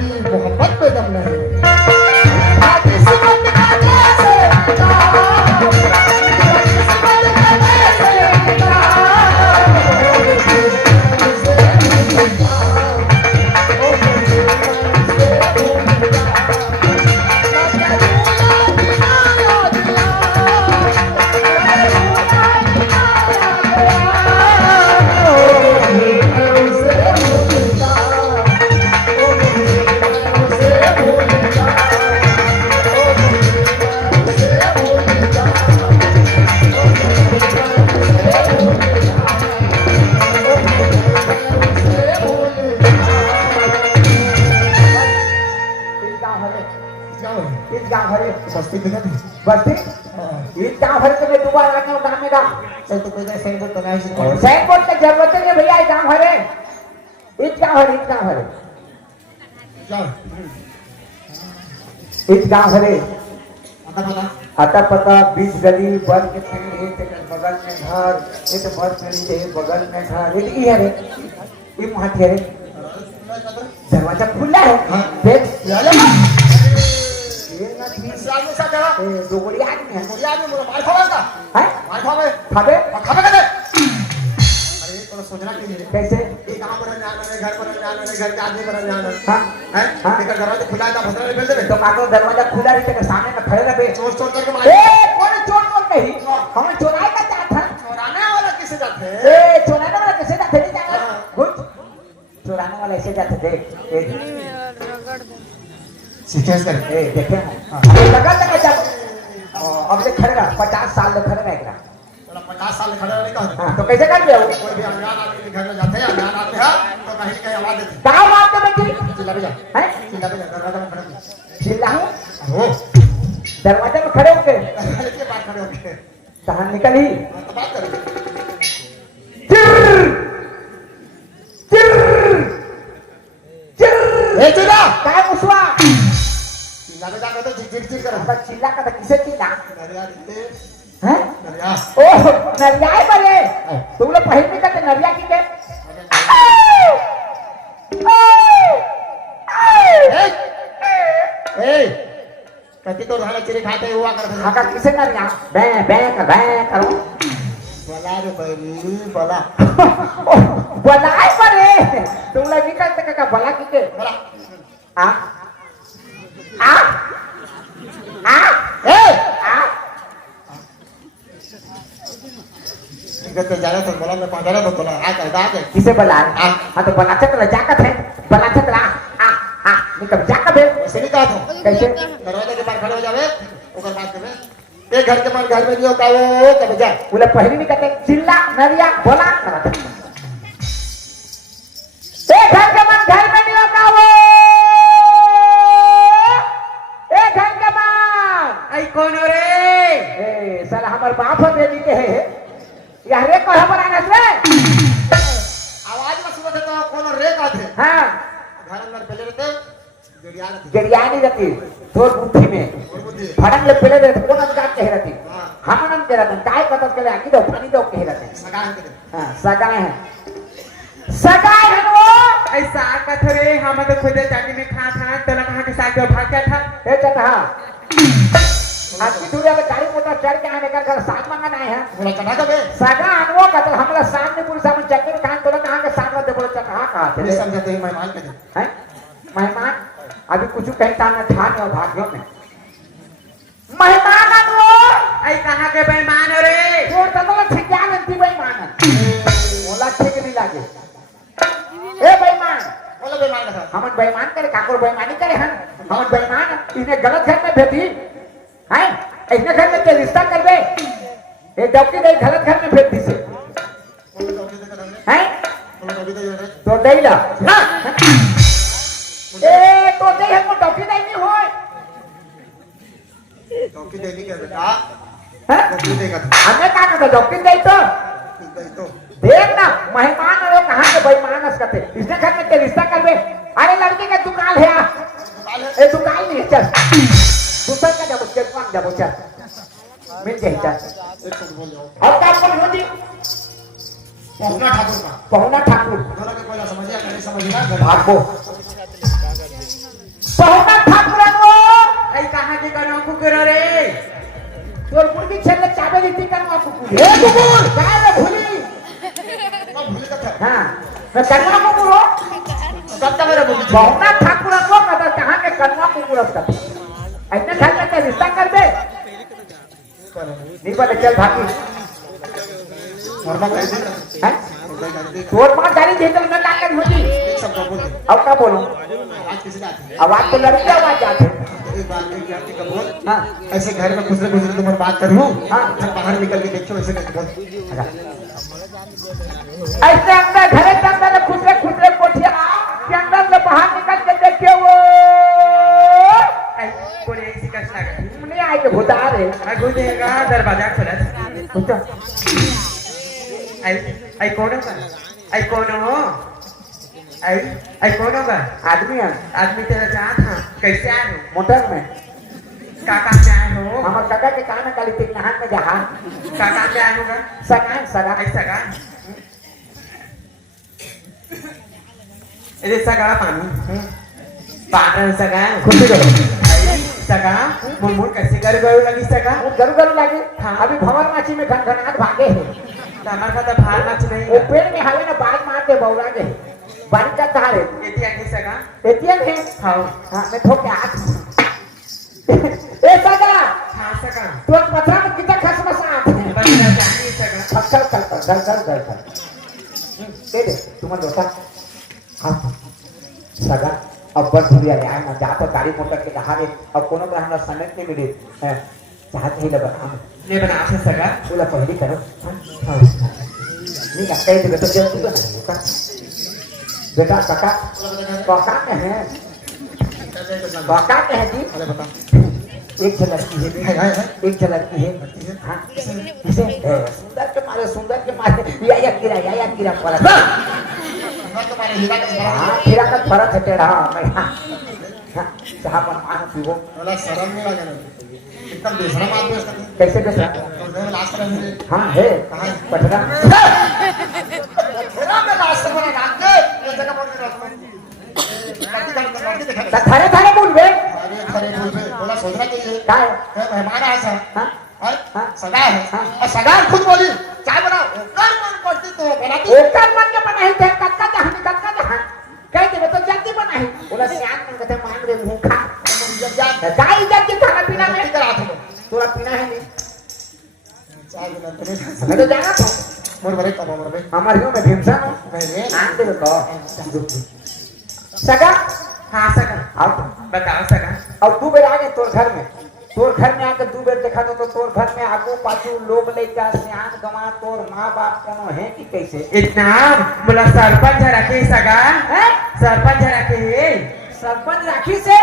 तेरी मोहब्बत पे दम नहीं। बस्ती इस गाँव भर के मैं दोबारा आने गाँव में का तो कोई सही बोल तो नहीं सही बोल की जरूरत है भैया इस गाँव भरे इस गाँव भरे इस गाँव भरे आता पता 20 गली बन के बगल में घर ये तो बस गली है बगल में घर ये की है रे ये माथे रे दरवाजा खुला है देख दो गोली आदमी है मुझे मार खाएगा हैं मार खावे अरे तो सोचना कि कैसे ये काम पर जाना है घर के आदमी पर जाना हां हैं लेकर दरवाजा खुला है तो भसरा ले दे तो काको दरवाजा खुला रही के सामने में खड़े रहे चोर करके मार ए कौन चोर नहीं हम चोराई का चाहता चोराने वाला किसे जाते ए चोराने वाला किसे जाते नहीं जाना गुड चोराने वाला ऐसे जाते थे सीखेस कर ए देखे लगा जा अब ले खड़ेगा 50 साल ले खड़ेगा एकरा थोड़ा 50 साल ले खड़ेगा नहीं कहते हां तो कैसे कर दिया कोई भी अनजान आदमी के घर में जाते हैं अनजान आदमी है तो कहीं कहीं आवाज देते क्या मारते बेटी चिल्ला बजा हैं चिल्ला बजा दरवाजा में खड़े चिल्लाऊं हो दरवाजे में खड़े होके के बात खड़े होके कहां निकली तो बात करेंगे ए चिल्ला काय मुसवा चिल्ला जाकर तो चिड़ कर अब चिल्ला का तो किसे चिल्ला नरिया दिते हैं नरिया ओ नरिया बरे तुम लोग पहले में कहते नरिया की के ए कति तो रहला चिरे खाते हुआ कर हाका किसे नरिया बे करो बोला रे बरी बोला बोला बरे तुम लोग भी कहते का बोला की के बोला आ ए कहते जाने तो बोला मैं पांच तो बोला आ किसे बोला हां तो बोला चला जाकत है बोला चला निकल जाकर बे ऐसे नहीं कहा था कैसे दरवाजे के पास खड़े हो जावे ओकर बात करे एक घर के मन घर में नहीं होता वो कब जा बोले पहले नहीं कहते चिल्ला नरिया बोला एक घर के मन घर में नहीं होता वो एक घर के मन आई कौन हो रे ए साला हमार बाप है दी के है यार रे को हमर आने से आवाज में सुनते तो कौन रे का थे हां घर अंदर पहले रहते जड़िया नहीं रहती थोड़ बुद्धि में फड़क ले पहले रहते कौन अंगार कह रहती हम नाम कह रहते काय कतत के आकी दो पानी दो कह रहते सगाए हैं हां सगाए है वो ऐसा कथ रे हम तो खुद जाके में खा था तो ना कहां के साथ भाग क्या था ए चटा आज की दूरिया में गाड़ी मोटर चढ़ के आने का घर साथ मंगाना है बोला चढ़ा कबे सगा अनवो का तो हमरा सामने पूरी सामने चक्कर कान तो कहां के साथ में बोले चढ़ा कहां थे नहीं समझते हैं मेहमान के हैं मेहमान अभी कुछ कहता ना ठाने और भाग्यों में मेहमान अनवो आई कहां के बेईमान रे छोड़ तो ठिकान अंती बेईमान बोला ठीक नहीं लागे ए बेईमान बोला बेईमान का हमन बेईमान करे काकोर बेईमानी करे हम हमन बेईमान इन्हें गलत घर में भेजी हैं इतने घर में के रिश्ता कर दे ये डॉक्टर दे गलत घर में भेज दी से हैं तो देला हां ए तो दे हमको डॉक्टर दे नहीं होय डॉक्टर दे नहीं कर बेटा हैं डॉक्टर देगा हमें का कहता डॉक्टर दे तो देख ना मेहमान लोग कहां के बेईमान असकते इसने घर में के रिश्ता कर दे अरे लड़के का दुकान है ए दुकान नहीं चल दूसरा का जब उसके पास जब चल मिल जाए चल और काम कर होती पहुना ठाकुर दोनों के कोई समझिया नहीं समझिया भागो बहुना ठाकुर वो आई कहाँ के कनो कुकुर रे तोर मुर्गी छेले चाबे रीति करवा कुकुर हे कुकुर काय रे भूली मैं भूल गया था हां मैं कन्वा कुकुर हो कब तक मेरा बोली बहुना ठाकुर को कदर कहां के कन्वा कुकुर का ऐसे घर में रिश्ता कर दे नहीं पता चल भागी नॉर्मल कर दे हैं तोर मां गाड़ी दे तो मैं लाकर होती एक शब्द बोल दे अब क्या बोलूं आज किसी ने आती है आवाज तो लड़की आवाज आती है एक बार में क्या की बोल हां ऐसे घर में खुसरे खुसरे तुम बात करूं हाँ। जब बाहर निकल के देखो ऐसे कर बोल ऐसे अंदर घरे के अंदर खुसरे खुसरे कोठिया के अंदर से बाहर निकल के देखिए वो आई कोने ऐसी कष्ट लगा नहीं आए के भूता रे आई गुदेगा दरवाजा खोला भूता आई कौन होगा आई कौन हो आई कौन होगा आदमी है आदमी तेरा जहाँ था कैसे आए हो मोटर में काका से आए हो हमारे काका के कान में काली तीन नहान में जहाँ काका से आए होगा सगा सगा ऐसा का ये सगा पानी पानी सगा खुशी करो सगा मुरमुर कैसे कर गयो लगी सगा वो गरु गरु लगे हाँ। अभी भंवर माची में घनघनाट भागे है हमारे साथ भार नाच नहीं वो पेड़ में हवे ना बाज मार के बौरा के बारी का तार है इतनी आगे सगा एटीएम है हाँ हाँ मैं ठोक के हाथ ए सगा हाँ सगा तू पथरा में कितना खसमस आत है बस जानी सगा चल चल चल चल चल चल दे दे तुम्हारा दोस्ता हाँ सगा अब बस भूलिया रे आए ना जा तो गाड़ी मोटर के कहा रे अब कोनो पर हमरा समय नहीं मिले हैं चाहते ही लगा हम ये बना आपसे सगा बोला पहली करो हाँ नहीं का कह दे तो जल्दी बना का बेटा काका काका के हैं काका के हैं जी अरे बता एक झलक की है एक झलक की है हाँ किसे सुंदर के मारे या कीड़ा वाला तुम्हारे हीरा का हाँ हीरा का फर्क है तेरा मैं हाँ चाह पर मान पीवो बोला शर्म नहीं लगा ना एकदम बेशरम आदमी है कैसे कैसे तो मैं लास्ट में मेरे हाँ है पटरा थोड़ा मैं लास्ट में बना नाक के ये जगह बोल के रखो थारे थारे बोल बे अरे खरे बोल बे बोला सोचना चाहिए क्या है मेहमान आया था हाँ हाँ सगा है और सगा खुद बोली चाय बनाओ कर मन करती तो बनाती ओकर मन के बनाई थे कक्का जहां कह दे तो जल्दी बनाई बोला श्याम मन कहते मान रे मुंह खा गाय इज्जत के खाना पीना में करा थे तोरा पीना है नहीं चाय बना तेरे मैं तो जाना था मोर बरे तब मोर बे हमारे में भीमसा मैं रे आन दे तो सगा हाँ सगा आओ बताओ सगा अब दो बेर आ गए तोर घर में आके दो बेर देखा तो तोर घर में आगू पाछू लोग लेके सियान गवा तोर माँ बाप कोनो है कि कैसे इतना बोला सरपंच रखे सगा है सरपंच रखे सरपंच राखी से